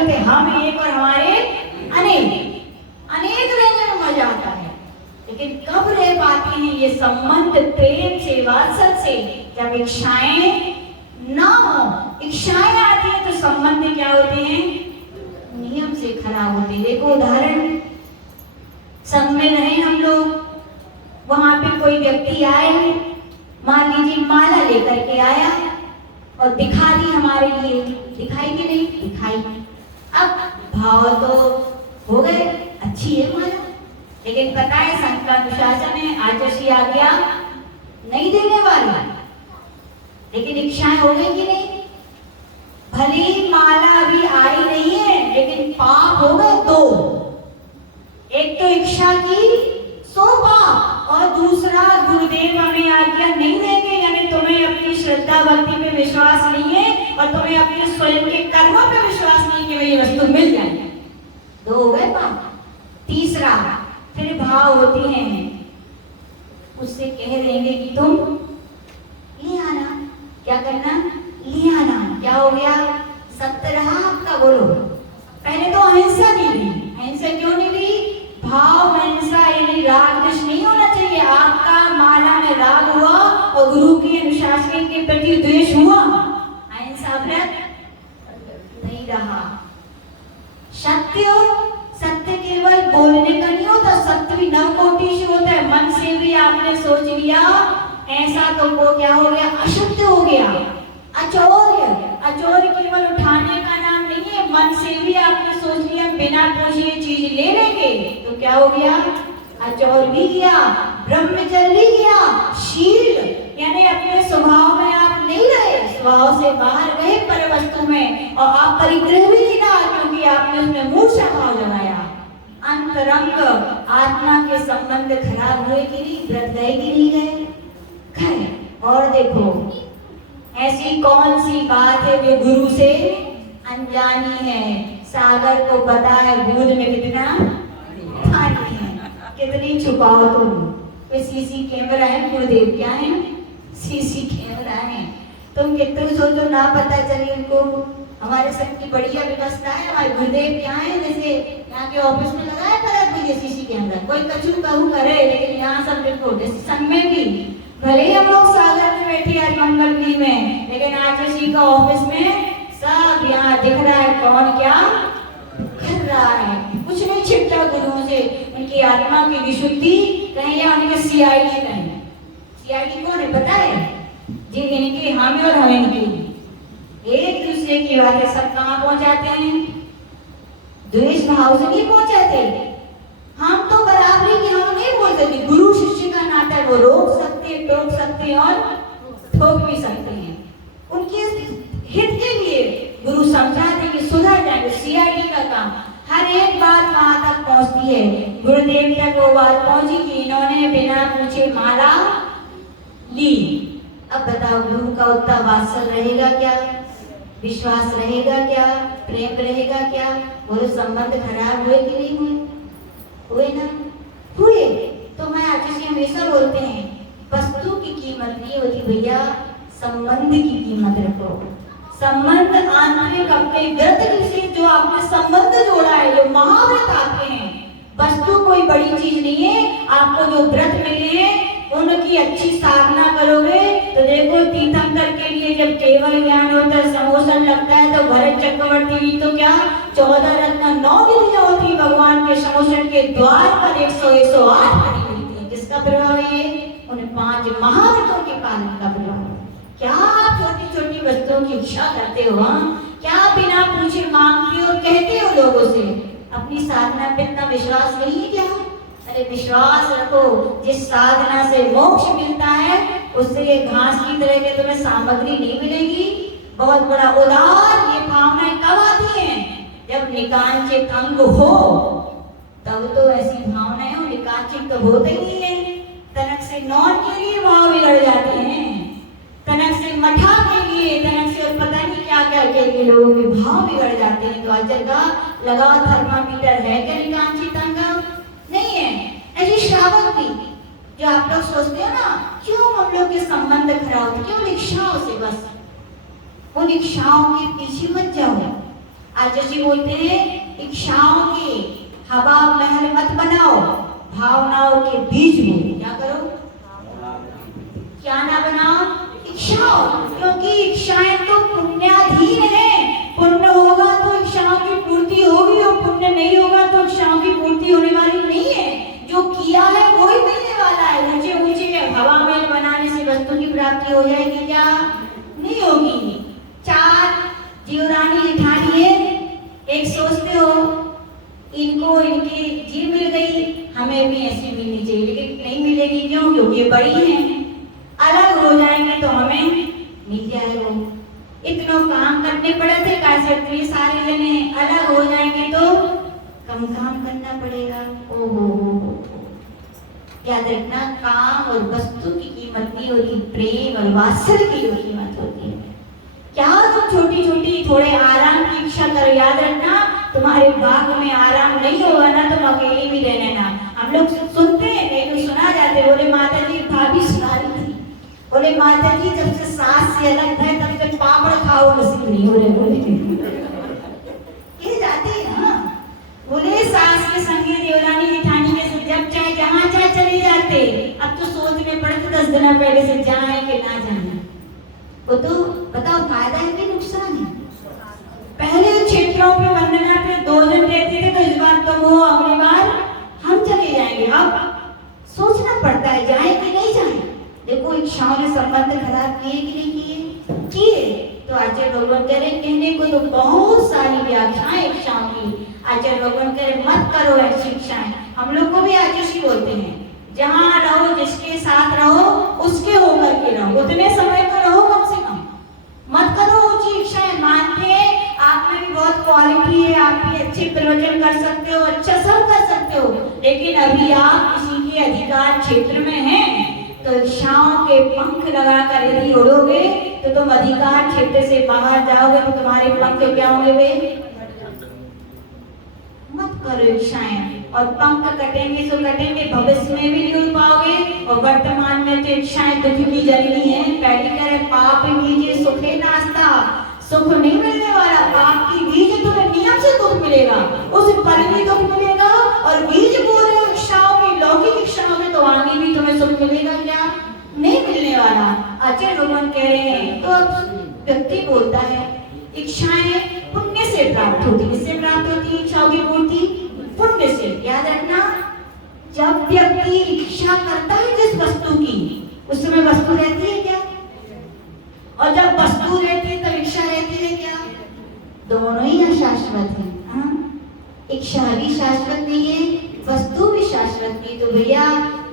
कहते थे हम एक और हमारे अनेक, अनेक रहने में मजा आता है। लेकिन कब रह पाते हैं ये संबंध प्रेम से, वात्सल्य से? जब इच्छाएं ना हो। इच्छाएं आती हैं तो संबंध क्या होते हैं? नियम से खराब होते हैं। देखो उदाहरण, संग में रहे हम लोग, वहां पे कोई व्यक्ति आए, मान लीजिए माला लेकर के आया और दिखा दी हमारे लिए, दिखाई कि नहीं दिखाई? अब भाव तो हो गए, अच्छी है माला, लेकिन पता है संघ का अनुशासन है, आजसी आ गया नहीं देने वाला। लेकिन इच्छाएं हो गई कि नहीं? भले ही माला अभी आई नहीं है, लेकिन पाप हो गए दो। एक तो इच्छा की सो पाप, और दूसरा गुरुदेव हमें आज्ञा नहीं देंगे, यानी तुम्हें अपनी श्रद्धा भक्ति पे विश्वास नहीं है और तुम्हें अपने स्वयं के कर्मों पे विश्वास नहीं कि ये वस्तु मिल जाए। दो हो गए पाप। तीसरा फिर भाव होते हैं, उससे कह देंगे कि तुम ले आना, क्या करना? ले आना। क्या हो गया? सत्य रहा आपका, बोलो। पहले तो अहिंसा नहीं ली। अहिंसा क्यों नहीं ली? भाव अहिंसा यानी राग द्वेष नहीं होना चाहिए। आपका माला में राग हुआ और गुरु के अनुशासन के प्रति द्वेष हुआ, अहिंसा व्रत नहीं रहा। सत्य, सत्य केवल बोलने का नहीं होता, सत्य भी नवकोटि से होता है। मन से भी आपने सोच लिया ऐसा तो वो क्या हो गया? अशुद्ध हो गया, अचौर्य। अचौर्य केवल उठाने का नाम नहीं है। मन से भी आपने सोच लिया बिना पूछे ये चीज ले लेंगे तो क्या हो गया? अचौर्य भी गया, ब्रह्मचर्य भी गया, शील यानी अपने स्वभाव में आप नहीं रहे, स्वभाव से बाहर गए पर वस्तु में, और आप परिग्रह भी नहीं रहा क्योंकि आपने उसमें मूर्छा भाव जमाया। अंतरंग आत्मा के संबंध खराब हुए कि नहीं? व्रत गए कि नहीं गए? गए। और देखो ऐसी कौन सी बात है जो गुरु से अनजानी है? सागर को पता है बूंद में कितना पानी है, कितनी छुपाओ तुम। कोई सीसी कैमरा है, गुरुदेव क्या है? सीसी कैमरा है। तुम कितने सोचो ना पता चले उनको। हमारे संघ की बढ़िया व्यवस्था है, हमारे गुरुदेव क्या है, जैसे यहाँ के ऑफिस में लगाया करा कोई सीसी कैमरा, कोई कछु कहू करे, लेकिन यहाँ सब देखो जैसे संघ में भी भले ही हम लोग सागर में बैठे आज मंगलगिरी में, लेकिन आजसी का ऑफिस में सब यहाँ दिख रहा है कौन क्या कर रहा है। कुछ नहीं छिपता गुरुओं से, उनकी आत्मा की विशुद्धि कहीं या उनके सीआईडी कहीं। सीआईडी कौन है पता है? जी इनकी हामी और हम इनकी, एक दूसरे की बातें सब कहाँ पहुंचाते हैं? द्वेष भाव से नहीं पहुंचाते। हम तो बराबरी की हम नहीं बोलते, गुरु शिष्य का नाता है, वो रोक सकते, टोक सकते और ठोक भी सकते हैं। उनके हित के लिए गुरु समझाते कि सुधर जाएंगे। सीआईडी का काम, हर एक बात वहां तक पहुंचती है। गुरुदेव तक वो बात पहुंची कि इन्होंने बिना पूछे माला ली। अब बताओ गुरु का उतना वात्सल्य रहेगा क्या? विश्वास रहेगा क्या? प्रेम रहेगा क्या? वो संबंध खराब हुए कि नहीं हुए? हुए ना? हुए। तो मैं आज से हमेशा बोलते हैं वस्तु की कीमत नहीं होती भैया, संबंध की कीमत रखो। संबंध आंतरिक अपने व्रत से जो आपने संबंध जोड़ा है, जो महाव्रत आते हैं, वस्तु कोई बड़ी चीज नहीं है। आपको जो व्रत मिले हैं उनकी अच्छी साधना करोगे तो देखो तीर्थंकर के लिए जब केवल ज्ञान होता है, समोसन लगता है, तो भरत चक्रवर्ती भी तो क्या 14 रत्न 9 विधियां होती भगवान के समोसन के द्वार पर 108 खड़ी हुई थी। किसका प्रभाव है? उन 5 महाव्रतों के पालन का प्रभाव। क्या आप छोटी छोटी वस्तुओं की इच्छा करते हो? क्या बिना पूछे मांगते हो, कहते हो लोगों से? अपनी साधना पे इतना विश्वास नहीं है क्या? अरे विश्वास रखो, जिस साधना से मोक्ष मिलता है उससे ये घास की तरह के तुम्हें सामग्री नहीं मिलेगी। बहुत बड़ा उदार ये भावनाएं कब आती हैं? जब निकांचित अंग हो, तब तो ऐसी भावनाएं हो। निकांचित तो होते ही नहीं है। तनक से नौन के लिए भाव बिगड़ जाते हैं, तनक से मठा के लिए, तनक से पता नहीं क्या क्या के लोगों के भाव बिगड़ जाते हैं। तो अजर का लगा थर्मामीटर है क्या निकांचित अंग? नहीं है। ऐसे श्रावक भी जो आप लोग सोचते हो ना, क्यों हम लोग के संबंध खराब, क्यों इच्छाओं से? बस उन इच्छाओं के पीछे मत जाओ। आचार्य बोलते हैं इच्छाओं की हवा महल मत बनाओ, भावनाओं के बीज बो। क्या करो? क्या ना बनाओ? इच्छाओं। क्योंकि इच्छाएं तो पुण्याधीन है। पुण्य होगा तो इच्छाओं की पूर्ति होगी, और पुण्य नहीं होगा तो इच्छाओं की पूर्ति होने वाली नहीं है। जो किया है वही मिलने वाला है। ऊंचे ऊंचे हवा महल बनाने से वस्तु की प्राप्ति हो जाएगी क्या? नहीं होगी। 4 जीवरानी जेठानी है, एक सोचते हो इनको इनकी जीव मिल गई, हमें भी ऐसी मिलनी चाहिए, लेकिन नहीं मिलेगी। क्यों? क्योंकि बड़ी हैं। अलग हो जाएंगे तो हमें मिल जाएगा। इतना काम करने पड़े थे कैसे सारे जने, अलग हो जाएंगे तो कम काम करना पड़ेगा। ओहो, याद रखना, काम और वस्तु की कीमत नहीं होती, प्रेम और वात्सल्य की जो कीमत होती है। क्या तुम छोटी छोटी थोड़े आराम की इच्छा करो, याद रखना तुम्हारे बाग में आराम नहीं होगा ना, तुम अकेले भी रहने ना। हम लोग सुनते हैं, नहीं तो सुना जाते, बोले माता जी भाभी सुना रही थी, बोले माता जी जब से सास से अलग है तब से पापड़ खाओ नसीब नहीं हो रहे। बोले ये जाते हैं ना, बोले सास के संगे देवरानी जेठानी के साथ जब चाहे जहाँ चाहे चले जाते। अब तो सोचने पड़ते 10 दिन पहले से जाए कि ना जाए। वो तो बताओ फायदा है कि नुकसान है? पहले क्षेत्रों पे वंदना पे 2 दिन रहते थे, तो इस बार तो वो अगली बार हम चले जाएंगे। अब सोचना पड़ता है जाए कि नहीं जाए। देखो इच्छाओं ने संबंध खराब किए कि नहीं किए? किए। तो आचार्य भगवान कह रहे, कहने को तो बहुत सारी व्याख्याएं इच्छाओं की। आचार्य भगवान कह रहे मत करो ऐसी इच्छाएं। हम लोग को भी आचार्य बोलते हैं जहाँ रहो, जिसके साथ रहो उसके होकर के रहो, उतने समय का रहो कम से कम, मत करो ऊंची इच्छाएं। मानते हैं आप में भी बहुत क्वालिटी है, आप भी अच्छे प्रवचन कर सकते हो, अच्छा सब कर सकते हो, लेकिन अभी आप किसी के अधिकार क्षेत्र में हैं तो इच्छाओं के पंख लगाकर यदि उड़ोगे तो तुम अधिकार क्षेत्र से बाहर जाओगे तो तुम्हारे पंख क्या होंगे वे? मत करो इच्छाएं। और पंख कटेंगे तो कटेंगे, भविष्य में भी नहीं उड़ पाओगे, और वर्तमान में तो इच्छाएं दुख की जननी है। पहले कह रहे पाप कीजिए सुखे नास्ता, सुख नहीं मिलने वाला। पाप की बीज तुम्हें नियम से दुख मिलेगा, उस फल में दुख मिलेगा। और बीज बोले इच्छाओं की, लौकिक इच्छाओं में, तो आगे भी तुम्हें सुख मिलेगा क्या? नहीं मिलने वाला। आचार्य भगवान कह रहे हैं। तो अब व्यक्ति बोलता है इच्छाएं पुण्य से प्राप्त होती है। किससे प्राप्त होती है इच्छाओं की पूर्ति? पुण्य से। याद रखना, जब व्यक्ति इच्छा करता है जिस वस्तु की, उस समय वस्तु रहती है क्या? और जब वस्तु रहती है तब इच्छा रहती है क्या? दोनों ही अशाश्वत है। इच्छा भी शाश्वत नहीं है, वस्तु भी शाश्वत नहीं। तो भैया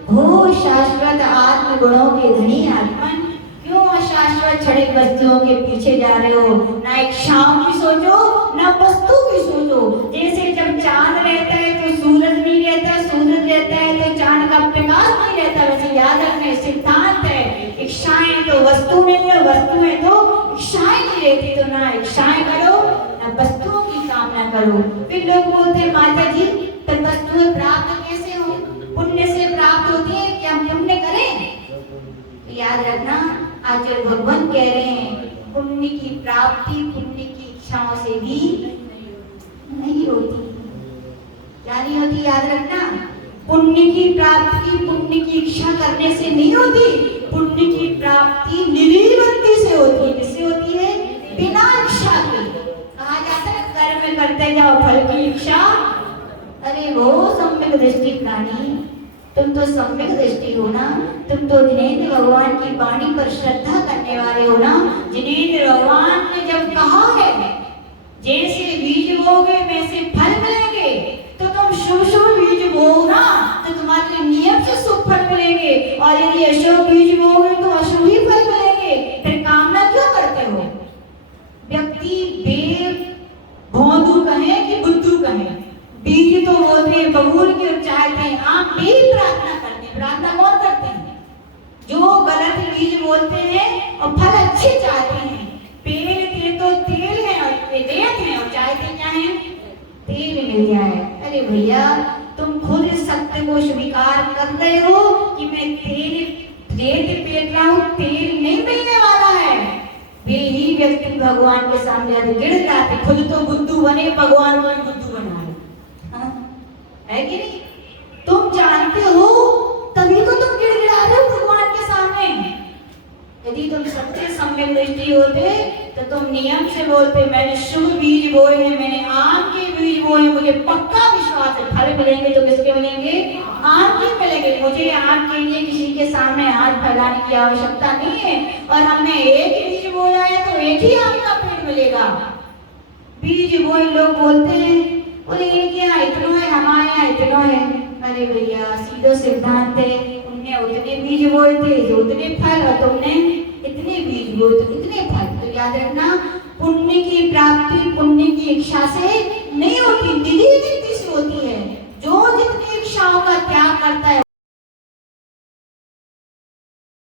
हो शाश्वत आत्म गुणों के धनी आत्मन, क्यों अशाश्वत क्षणिक वस्तुओं के पीछे जा रहे हो? ना इच्छाओं की सोचो, ना वस्तु की सोचो। जैसे जब चांद रहता है तो सूरज नहीं रहता, सूरज रहता है तो चांद का प्रकाश नहीं रहता। वैसे याद रखना सिद्धांत है, इच्छाएं तो वस्तु नहीं है, वस्तु है तो इच्छाएं नहीं रहती। तो ना इच्छाएं करो ना वस्तुओं की कामना करो। फिर लोग बोलते हैं माता जी तब वस्तुएं प्राप्त कैसे हो? पुण्य से प्राप्त होती है, क्या हम पुण्य करें? याद रखना, आचार्य भगवान कह रहे हैं पुण्य की प्राप्ति पुण्य की इच्छाओं से भी नहीं होती। क्या नहीं होती? याद रखना, पुण्य की प्राप्ति पुण्य की इच्छा करने से नहीं होती। पुण्य की प्राप्ति निर्विवृत्ति से होती है। किससे होती है? बिना इच्छा के। कहा जाता है कर्म करते जाओ फल की इच्छा। अरे वो सम्यक दृष्टि प्राणी, तुम तो सम्यक दृष्टि हो ना, तुम तो जिनेंद्र भगवान की वाणी पर श्रद्धा करने वाले हो ना। जिनेंद्र भगवान ने जब कहा है जैसे बीज बोगे वैसे फल मिलेंगे, तो तुम शुभ शुभ बीज बोओ ना तो तुम्हारे नियम से शुभ फल मिलेंगे, और यदि अशुभ बीज बोगे तो अशुभ ही फल मिलेंगे। फिर कामना क्यों करते हो? व्यक्ति बेव भोंदू कहे कि बुद्धू कहे, बीज तो बोलते हैं बबूल की और चाहते हैं। आप भी प्रार्थना करते हैं, प्रार्थना कौन करते हैं? जो गलत बीज बोलते हैं और फल अच्छे चाहते हैं। पेड़ के तो तेल है और वेद है, और चाहते क्या है? तेल मिल जाए। अरे भैया तुम खुद इस सत्य को स्वीकार कर रहे हो कि मैं तेल रेत पेट रहा हूँ, तेल नहीं मिलने वाला है। वे ही व्यक्ति भगवान के सामने आते गिड़ जाते, खुद तो बुद्धू बने, भगवान को भी बुद्धू बना लो, है कि नहीं? तुम जानते हो तभी तो तुम गिड़गिड़ा रहे हो भगवान के सामने। यदि तुम सच्चे सम्यक दृष्टि होते तो तुम नियम से बोलते, मैंने शुभ बीज बोए हैं, मैंने आम के बीज बोए हैं, मुझे पक्का विश्वास है फल मिलेंगे। तो किसके मिलेंगे? आम के मिलेंगे। मुझे आम के लिए किसी के सामने हाथ फैलाने की आवश्यकता नहीं है, और हमने एक ही बीज बोया है तो एक ही आम का पेड़ मिलेगा। बीज बोए लोग बोलते हैं, बोले इनके यहाँ इतना है, हमारे यहाँ इतना है। अरे भैया सीधा सिद्धांत है, उनने उतने बीज बोए थे तो उतने फल, और तुमने इतने बीज बोए तो इतने फल। तो याद रखना, पुण्य की प्राप्ति पुण्य की इच्छा से नहीं होती, निधि